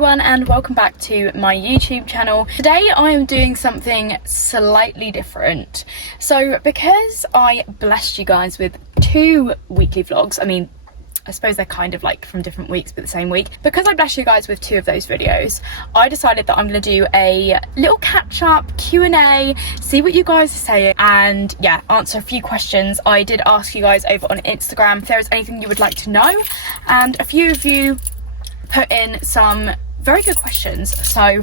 everyone and welcome back to my YouTube channel. Today I am doing something slightly different. So because I blessed you guys with 2 weekly vlogs, I suppose they're kind of like from different weeks but the same week. Because I blessed you guys with 2 of those videos, I decided that I'm going to do a little catch up Q&A, see what you guys are saying, and yeah, answer a few questions. I did ask you guys over on Instagram if there was anything you would like to know, and a few of you put in some very good questions, so I'm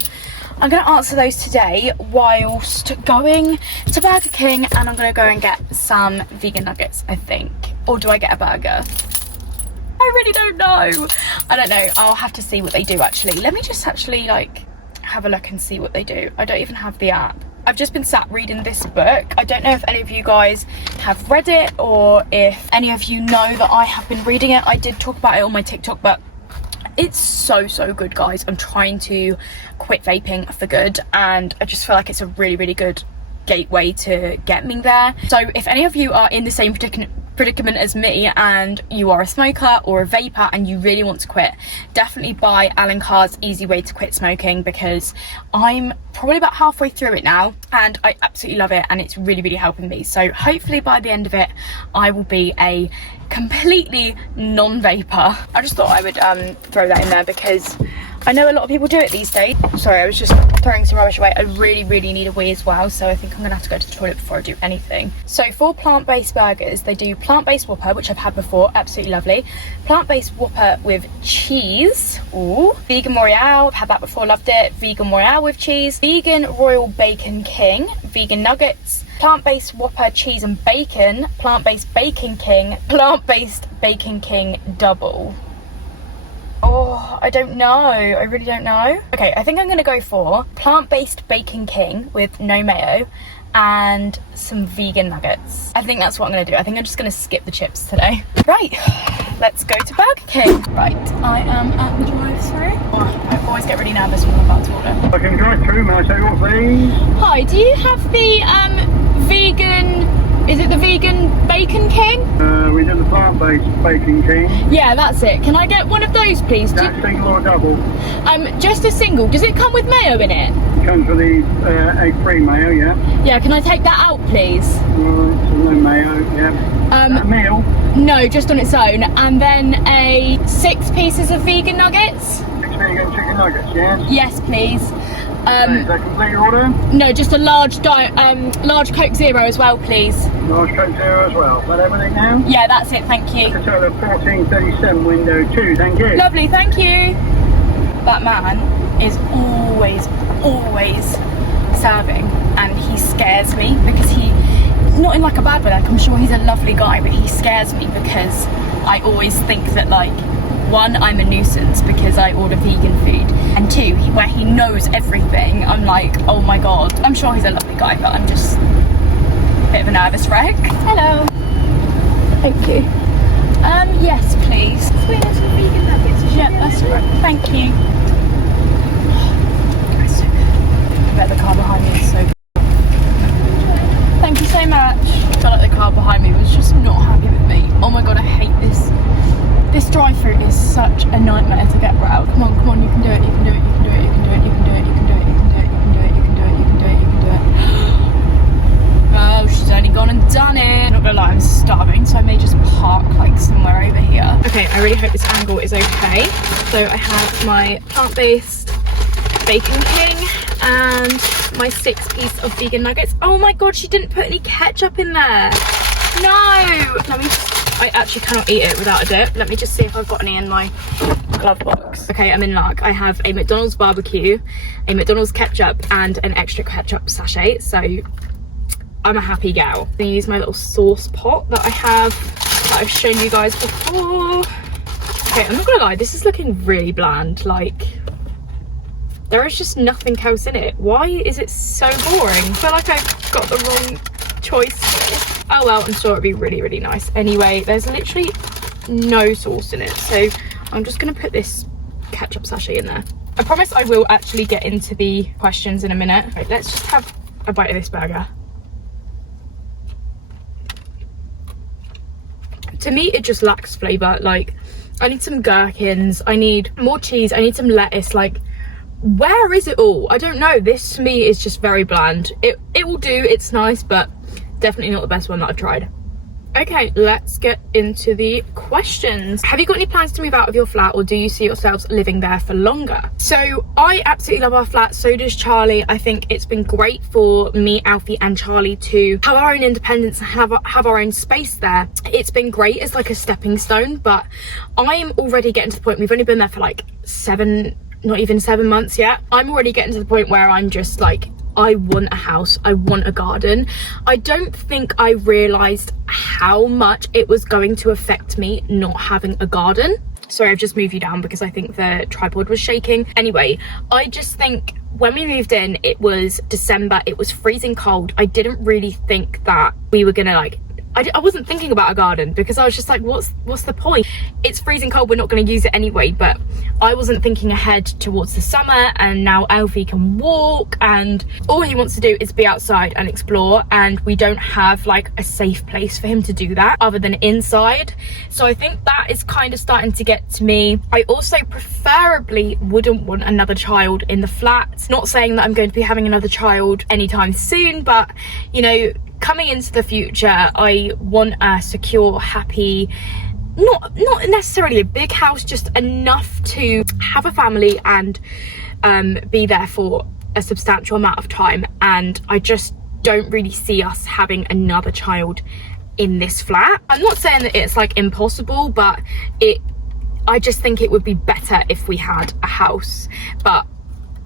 going to answer those today whilst going to Burger King, and I'm going to go and get some vegan nuggets, I think. Or do I get a burger? I really don't know. I don't know. I'll have to see what they do actually. Let me just actually like have a look and see what they do. I don't even have the app. I've just been sat reading this book. I don't know if any of you guys have read it or if any of you know that I have been reading it. I did talk about it on my TikTok, but it's so good, guys. I'm trying to quit vaping for good, and I just feel like it's a really good gateway to get me there. So if any of you are in the same predicament as me and you are a smoker or a vapor and you really want to quit, definitely buy Alan Carr's Easy Way to Quit Smoking, because I'm probably about halfway through it now and I absolutely love it and it's really helping me. So hopefully by the end of it I will be a completely non-vapor. I just thought I would throw that in there because I know a lot of people do it these days. Sorry, I was just throwing some rubbish away. I really need a wee as well, so I think I'm gonna have to go to the toilet before I do anything. So for plant-based burgers, they do plant-based Whopper, which I've had before, absolutely lovely. Plant-based Whopper with cheese. Ooh. Vegan Royale, I've had that before, loved it. Vegan Royale with cheese. Vegan Royal Bacon King. Vegan Nuggets. Plant-based Whopper cheese and bacon. Plant-based Bacon King. Plant-based Bacon King double. Oh, I don't know. I really don't know. Okay, I think I'm going to go for plant-based Bacon King with no mayo and some vegan nuggets. I think that's what I'm going to do. I think I'm just going to skip the chips today. Right, let's go to Burger King. Right, I am at the drive-thru. Oh, I always get really nervous when I'm about to order. I can drive through, may I say what, please? Hi, do you have the vegan... Is it the vegan Bacon King? We did the plant-based Bacon King. Yeah, that's it. Can I get one of those, please? That single or double? Just a single. Does it come with mayo in it? It comes with the egg-free mayo, yeah. Yeah, can I take that out, please? So no mayo, yeah. Meal? No, just on its own. And then 6 pieces of vegan nuggets? 6 vegan chicken nuggets, yes? Yes, please. Is that complete your order? No, just a large Coke Zero as well, please. Large Coke Zero as well. Is that everything now? Yeah, that's it, thank you. A total of 1437, window 2, thank you. Lovely, thank you. That man is always serving, and he scares me because not in like a bad way, like I'm sure he's a lovely guy, but he scares me because I always think that, like, 1, I'm a nuisance because I order vegan food, and 2, where he knows everything, I'm like, oh my god. I'm sure he's a lovely guy, but I'm just a bit of a nervous wreck. Hello. Thank you. Yes, please. Sweetness and vegan nuggets. Yeah, that's right. Thank you. That's so good. I bet the car behind me is so good. Thank you so much. I feel like the car behind me was just not happy with me. Oh my god, I hate this. This drive-thru is such a nightmare to get round. Come on, you can do it, you can do it, you can do it, you can do it, you can do it, you can do it, you can do it, you can do it, you can do it, you can do it, you can do it. Oh, she's only gone and done it. Not gonna lie, I'm starving, so I may just park like somewhere over here. Okay, I really hope this angle is okay. So I have my plant-based Bacon King and my 6 piece of vegan nuggets. Oh my god, she didn't put any ketchup in there. No! Let me just... I actually cannot eat it without a dip. Let me just see if I've got any in my glove box. Okay, I'm in luck. I have a McDonald's barbecue, a McDonald's ketchup, and an extra ketchup sachet. So I'm a happy gal. I'm gonna use my little sauce pot that I have, that I've shown you guys before. Okay, I'm not gonna lie, this is looking really bland. Like, there is just nothing else in it. Why is it so boring? I feel like I've got the wrong choice here. Oh well, I'm sure it'd be really nice. Anyway, there's literally no sauce in it, so I'm just gonna put this ketchup sachet in there. I promise I will actually get into the questions in a minute. Right, let's just have a bite of this burger. To me, it just lacks flavour. Like, I need some gherkins, I need more cheese, I need some lettuce. Like, where is it all? I don't know. This to me is just very bland. It will do, it's nice, but definitely not the best one that I've tried. Okay, let's get into the questions. Have you got any plans to move out of your flat, or do you see yourselves living there for longer? So I absolutely love our flat, so does Charlie. I think it's been great for me, Alfie and Charlie to have our own independence and have our own space there. It's been great as like a stepping stone, but I'm already getting to the point, we've only been there for like not even 7 months yet. I'm already getting to the point where I'm just like, I want a house, I want a garden. I don't think I realised how much it was going to affect me not having a garden. Sorry, I've just moved you down because I think the tripod was shaking. Anyway, I just think when we moved in, it was December, it was freezing cold. I didn't really think that we were gonna like, I wasn't thinking about a garden because I was just like, what's the point? It's freezing cold, we're not going to use it anyway. But I wasn't thinking ahead towards the summer, and now Alfie can walk and all he wants to do is be outside and explore, and we don't have like a safe place for him to do that other than inside. So I think that is kind of starting to get to me. I also preferably wouldn't want another child in the flat. It's not saying that I'm going to be having another child anytime soon, but you know, coming into the future, I want a secure, happy, not necessarily a big house, just enough to have a family and be there for a substantial amount of time. And I just don't really see us having another child in this flat. I'm not saying that it's like impossible, but I just think it would be better if we had a house. But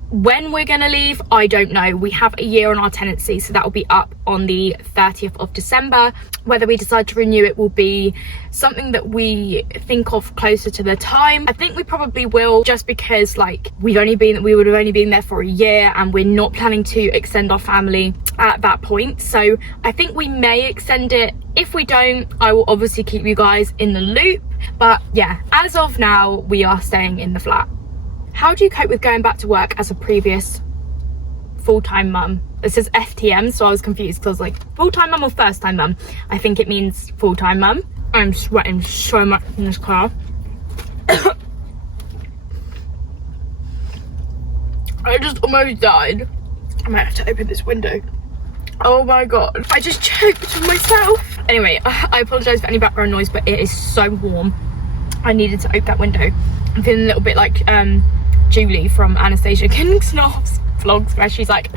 when we're gonna leave, I don't know. We have a year on our tenancy, so that will be up on the 30th of December. Whether we decide to renew it will be something that we think of closer to the time. I think we probably will, just because like we would have only been there for a year, and we're not planning to extend our family at that point. So I think we may extend it. If we don't, I will obviously keep you guys in the loop. But yeah, as of now, we are staying in the flat. How do you cope with going back to work as a previous full-time mum? It says FTM, so I was confused because I was like, full-time mum or first-time mum? I think it means full-time mum. I'm sweating so much in this car. I just almost died. I might have to open this window. Oh my god, I just choked on myself. Anyway, I apologise for any background noise, but it is so warm. I needed to open that window. I'm feeling a little bit like Julie from Anastasia Kingsnor's vlogs, where she's like,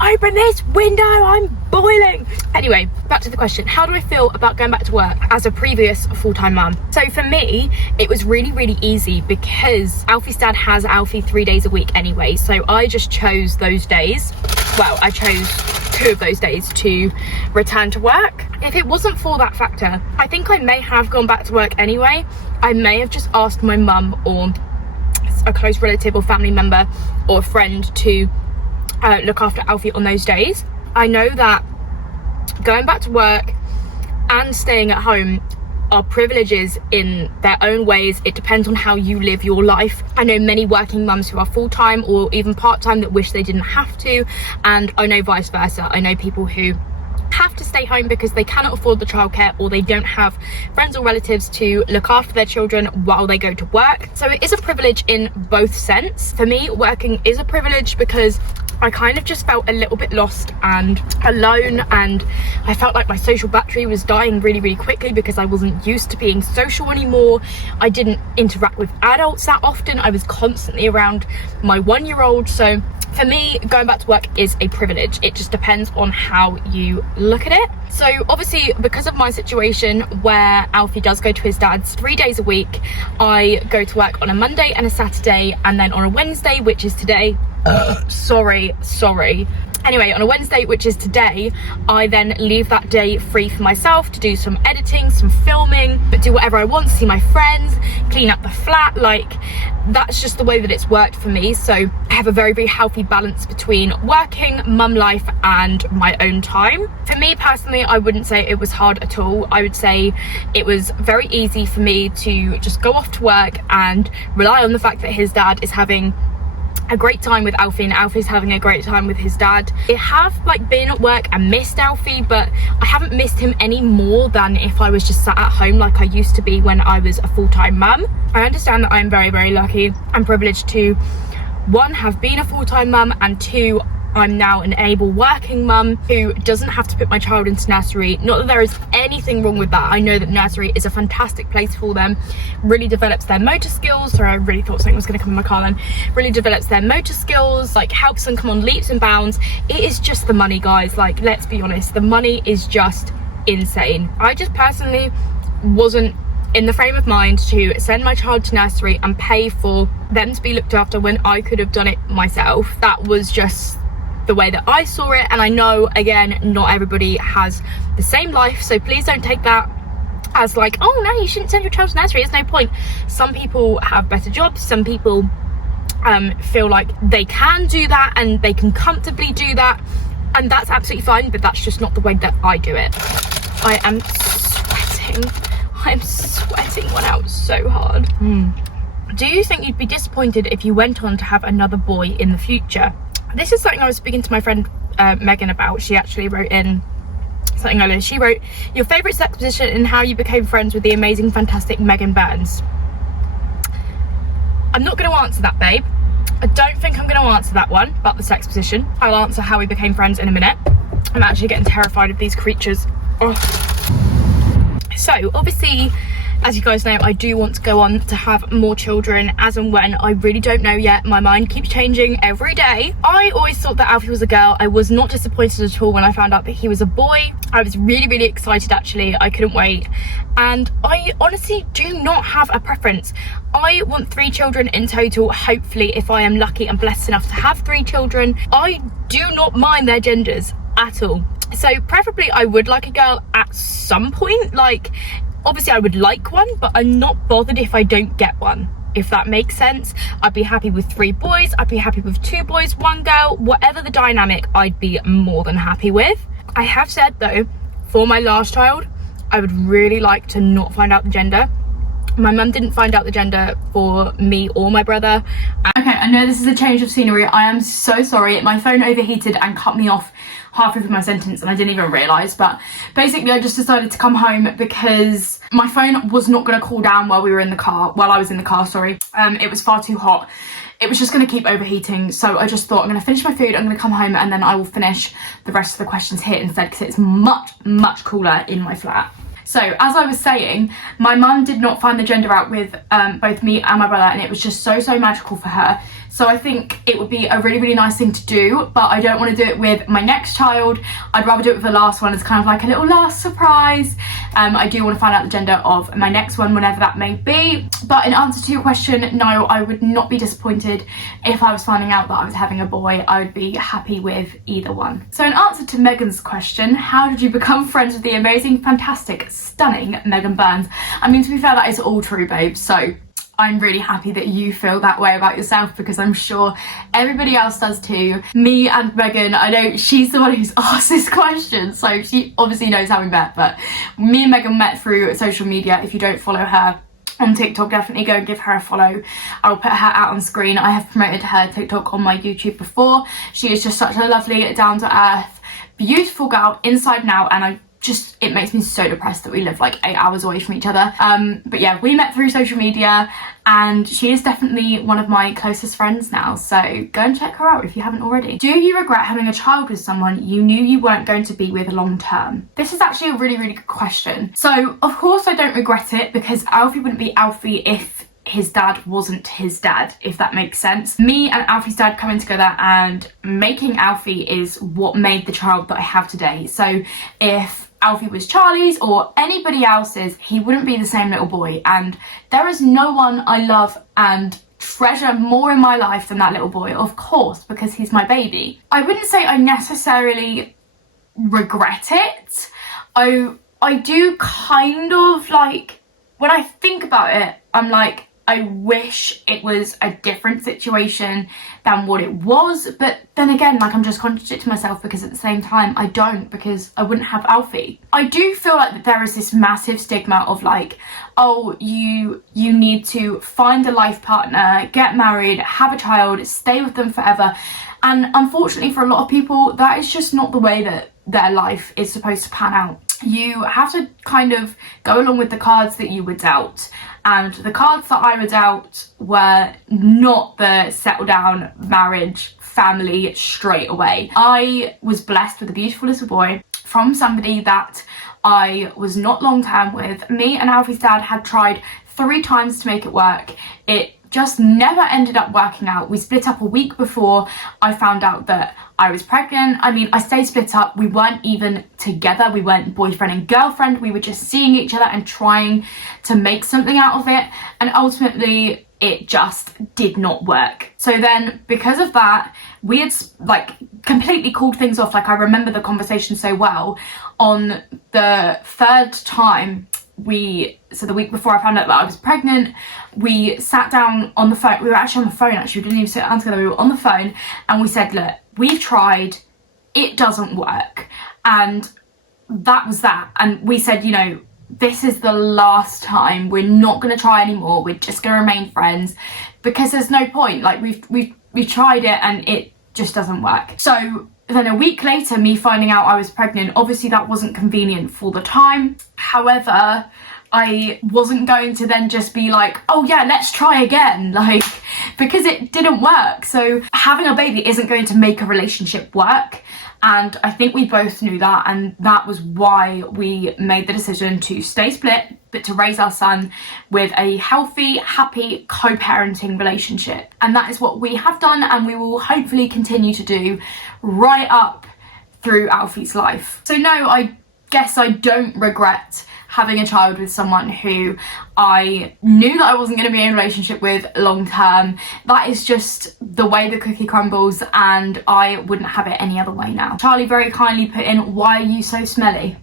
open this window, I'm boiling. Anyway, back to the question. How do I feel about going back to work as a previous full-time mum? So for me, it was really easy because Alfie's dad has Alfie 3 days a week anyway. So I just chose those days. Well, I chose 2 of those days to return to work. If it wasn't for that factor, I think I may have gone back to work anyway. I may have just asked my mum or a close relative or family member or a friend to look after Alfie on those days. I know that going back to work and staying at home are privileges in their own ways. It depends on how you live your life. I know many working mums who are full-time or even part-time that wish they didn't have to, and I know vice versa. I know people who have to stay home because they cannot afford the childcare, or they don't have friends or relatives to look after their children while they go to work. So it is a privilege in both sense. For me, working is a privilege because I kind of just felt a little bit lost and alone, and I felt like my social battery was dying really quickly because I wasn't used to being social anymore. I didn't interact with adults that often. I was constantly around my 1-year-old. So for me, going back to work is a privilege. It just depends on how you look at it. So obviously, because of my situation where Alfie does go to his dad's 3 days a week, I go to work on a Monday and a Saturday, and then on a Wednesday, which is today, sorry. Anyway, on a Wednesday, which is today, I then leave that day free for myself to do some editing, some filming, but do whatever I want, see my friends, clean up the flat. Like, that's just the way that it's worked for me. So I have a very healthy balance between working, mum life, and my own time. For me personally, I wouldn't say it was hard at all. I would say it was very easy for me to just go off to work and rely on the fact that his dad is having a great time with Alfie and Alfie's having a great time with his dad. I have like been at work and missed Alfie, but I haven't missed him any more than if I was just sat at home like I used to be when I was a full-time mum. I understand that I'm very lucky and privileged to one, have been a full-time mum, and two, I'm now an able working mum who doesn't have to put my child into nursery. Not that there is anything wrong with that. I know that nursery is a fantastic place for them, really develops their motor skills. Sorry, I really thought something was going to come in my car then. Really develops their motor skills, like helps them come on leaps and bounds. It is just the money, guys. Like, let's be honest, the money is just insane. I just personally wasn't in the frame of mind to send my child to nursery and pay for them to be looked after when I could have done it myself. That was just the way that I saw it, and I know, again, not everybody has the same life, so please don't take that as like, oh no, you shouldn't send your child to nursery, there's no point. Some people have better jobs, some people feel like they can do that and they can comfortably do that, and that's absolutely fine, but that's just not the way that I do it. I am sweating one out so hard. Do you think you'd be disappointed if you went on to have another boy in the future? This is something I was speaking to my friend Megan about. She actually wrote in something earlier. She wrote, your favourite sex position and how you became friends with the amazing, fantastic Megan Burns. I'm not going to answer that, babe. I don't think I'm going to answer that one about the sex position. I'll answer how we became friends in a minute. I'm actually getting terrified of these creatures. Oh. So obviously, as you guys know, I do want to go on to have more children as and when. I really don't know yet. My mind keeps changing every day. I always thought that Alfie was a girl. I was not disappointed at all when I found out that he was a boy. I was really, really excited, actually. I couldn't wait. And I honestly do not have a preference. I want 3 children in total, hopefully, if I am lucky and blessed enough to have 3 children. I do not mind their genders at all. So preferably I would like a girl at some point. Like, obviously I would like one, but I'm not bothered if I don't get one, if that makes sense. I'd be happy with 3 boys, I'd be happy with 2 boys, 1 girl, whatever the dynamic, I'd be more than happy with. I have said though, for my last child, I would really like to not find out the gender. My mum didn't find out the gender for me or my brother. Okay, I know this is a change of scenery. I am so sorry. My phone overheated and cut me off halfway through my sentence and I didn't even realise. But basically I just decided to come home because my phone was not going to cool down while we were in the car, while I was in the car, sorry. It was far too hot. It was just going to keep overheating. So I just thought, I'm going to finish my food, I'm going to come home and then I will finish the rest of the questions here instead, because it's much, much cooler in my flat. So, as I was saying, my mum did not find the gender out with both me and my brother, and it was just so, so magical for her. So I think it would be a really, really nice thing to do, but I don't want to do it with my next child. I'd rather do it with the last one as kind of like a little last surprise. I do want to find out the gender of my next one, whenever that may be. But in answer to your question, no, I would not be disappointed if I was finding out that I was having a boy. I would be happy with either one. So in answer to Megan's question, how did you become friends with the amazing, fantastic, stunning Megan Burns? I mean, to be fair, that is all true, babe. So I'm really happy that you feel that way about yourself, because I'm sure everybody else does too. Me and Megan, I know she's the one who's asked this question, so she obviously knows how we met, but me and Megan met through social media. If you don't follow her on TikTok, definitely go and give her a follow. I'll put her out on screen. I have promoted her TikTok on my YouTube before. She is just such a lovely, down-to-earth, beautiful girl inside and out, and it makes me so depressed that we live like 8 hours away from each other. But yeah, we met through social media and she is definitely one of my closest friends now, so go and check her out if you haven't already. Do you regret having a child with someone you knew you weren't going to be with long term? This is actually a really, really good question. So of course I don't regret it, because Alfie wouldn't be Alfie if his dad wasn't his dad, if that makes sense. Me and Alfie's dad coming together and making Alfie is what made the child that I have today. So if Alfie was Charlie's or anybody else's, he wouldn't be the same little boy, and there is no one I love and treasure more in my life than that little boy, of course, because he's my baby. I wouldn't say I necessarily regret it. I do kind of, like, when I think about it, I'm like, I wish it was a different situation than what it was, but then again, like, I'm just contradicting myself, because at the same time I don't, because I wouldn't have Alfie. I do feel like that there is this massive stigma of like, oh, you need to find a life partner, get married, have a child, stay with them forever, and unfortunately for a lot of people that is just not the way that their life is supposed to pan out. you have to kind of go along with the cards that you were dealt. And the cards that I were dealt were not the settle down, marriage, family straight away. I was blessed with a beautiful little boy from somebody that I was not long term with. Me and Alfie's dad had tried 3 times to make it work. It just never ended up working out. We split up a week before I found out that I was pregnant. I mean, I say split up, we weren't even together, we weren't boyfriend and girlfriend, we were just seeing each other and trying to make something out of it, and ultimately it just did not work. So then because of that, we had like completely called things off. Like, I remember the conversation so well. On the 3rd time, so the week before I found out that I was pregnant, we sat down on the phone. We were actually on the phone, actually. We didn't even sit down together. We were on the phone and we said, look, we've tried, it doesn't work. And that was that. And we said, you know, this is the last time. We're not going to try anymore. We're just going to remain friends, because there's no point. Like, we've tried it and it just doesn't work. So then a week later, me finding out I was pregnant, obviously that wasn't convenient for the time. However, I wasn't going to then just be like, oh yeah, let's try again, like, because it didn't work. So having a baby isn't going to make a relationship work. And I think we both knew that, and that was why we made the decision to stay split, but to raise our son with a healthy, happy co-parenting relationship. And that is what we have done, and we will hopefully continue to do right up through Alfie's life. So no, I guess I don't regret having a child with someone who I knew that I wasn't going to be in a relationship with long term. That is just the way the cookie crumbles, and I wouldn't have it any other way now. Charlie very kindly put in, why are you so smelly?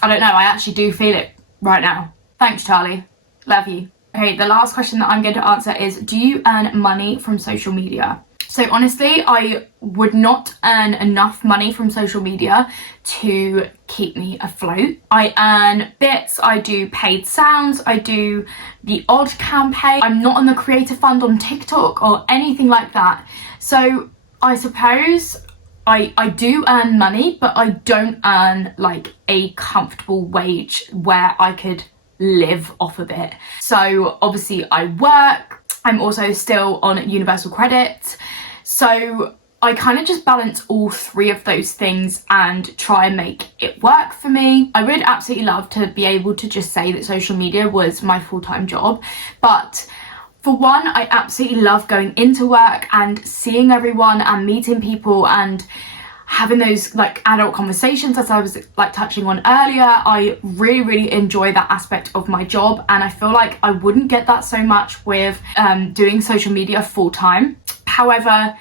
I don't know, I actually do feel it right now. Thanks, Charlie. Love you. Okay, the last question that I'm going to answer is, do you earn money from social media? So honestly, I would not earn enough money from social media to keep me afloat. I earn bits, I do paid sounds, I do the odd campaign. I'm not on the creator fund on TikTok or anything like that. So I suppose I do earn money, but I don't earn like a comfortable wage where I could live off of it. So obviously I work, I'm also still on universal credit. So I kind of just balance all 3 of those things and try and make it work for me. I would absolutely love to be able to just say that social media was my full-time job, but for one, I absolutely love going into work and seeing everyone and meeting people and having those like adult conversations, as I was like touching on earlier. I really enjoy that aspect of my job, and I feel like I wouldn't get that so much with doing social media full-time. However,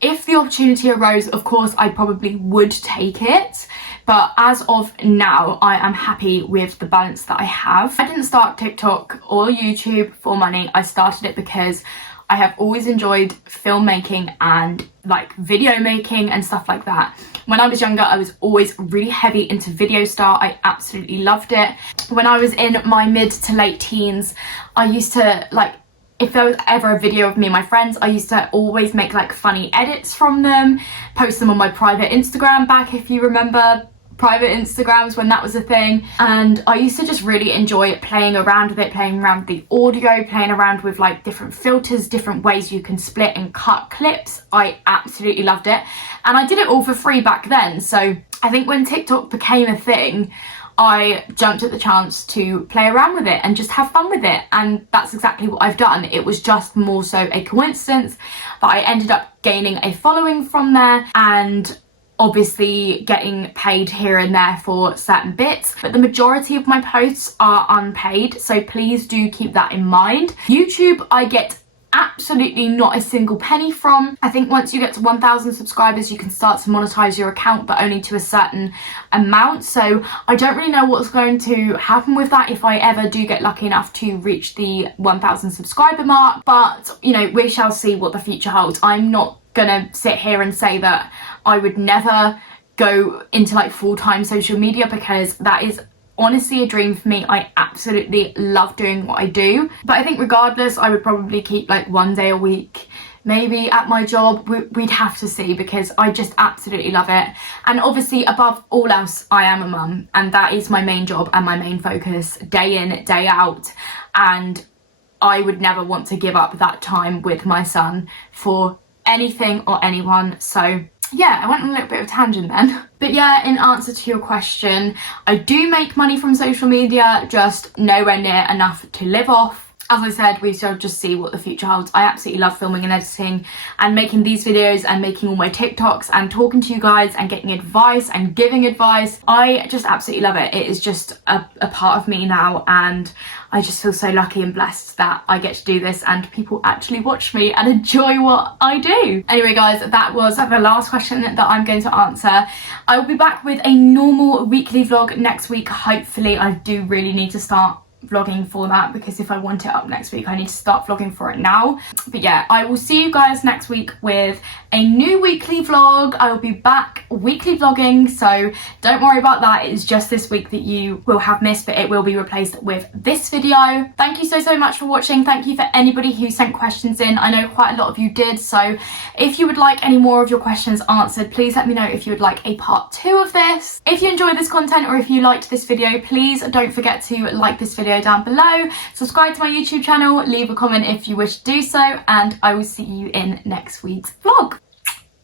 if the opportunity arose, of course I probably would take it, but as of now I am happy with the balance that I have. I didn't start TikTok or YouTube for money. I started it because I have always enjoyed filmmaking and like video making and stuff like that. When I was younger, I was always really heavy into video star. I absolutely loved it. When I was in my mid to late teens, I used to like, if there was ever a video of me and my friends, I used to always make like funny edits from them, post them on my private Instagram back, if you remember private Instagrams when that was a thing. And I used to just really enjoy playing around with it, playing around with the audio, playing around with like different filters, different ways you can split and cut clips. I absolutely loved it. And I did it all for free back then. So I think when TikTok became a thing, I jumped at the chance to play around with it and just have fun with it, and that's exactly what I've done. It was just more so a coincidence that I ended up gaining a following from there and obviously getting paid here and there for certain bits, but the majority of my posts are unpaid, so please do keep that in mind. YouTube, I get absolutely not a single penny from. I think once you get to 1,000 subscribers you can start to monetize your account, but only to a certain amount. So I don't really know what's going to happen with that if I ever do get lucky enough to reach the 1,000 subscriber mark, but you know, we shall see what the future holds. I'm not gonna sit here and say that I would never go into like full-time social media, because that is honestly a dream for me. I absolutely love doing what I do, but I think regardless I would probably keep like 1 day a week maybe at my job, we'd have to see, because I just absolutely love it. And obviously above all else, I am a mum, and that is my main job and my main focus, day in, day out. And I would never want to give up that time with my son for anything or anyone. So yeah, I went on a little bit of a tangent then. But yeah, in answer to your question, I do make money from social media, just nowhere near enough to live off. As I said, we shall just see what the future holds. I absolutely love filming and editing and making these videos and making all my TikToks and talking to you guys and getting advice and giving advice. I just absolutely love it. It is just a part of me now, and I just feel so lucky and blessed that I get to do this and people actually watch me and enjoy what I do. Anyway guys, that was the last question that I'm going to answer. I will be back with a normal weekly vlog next week. Hopefully. I do really need to start vlogging for that, because if I want it up next week I need to start vlogging for it now. But yeah, I will see you guys next week with a new weekly vlog. I will be back weekly vlogging, so don't worry about that. It is just this week that you will have missed, but it will be replaced with this video. Thank you so much for watching. Thank you for anybody who sent questions in. I know quite a lot of you did, so if you would like any more of your questions answered, please let me know if you would like a part 2 of this. If you enjoyed this content, or if you liked this video, please don't forget to like this video down below, subscribe to my YouTube channel, leave a comment if you wish to do so, and I will see you in next week's vlog.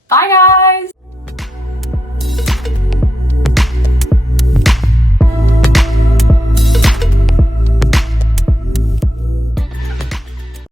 Bye guys!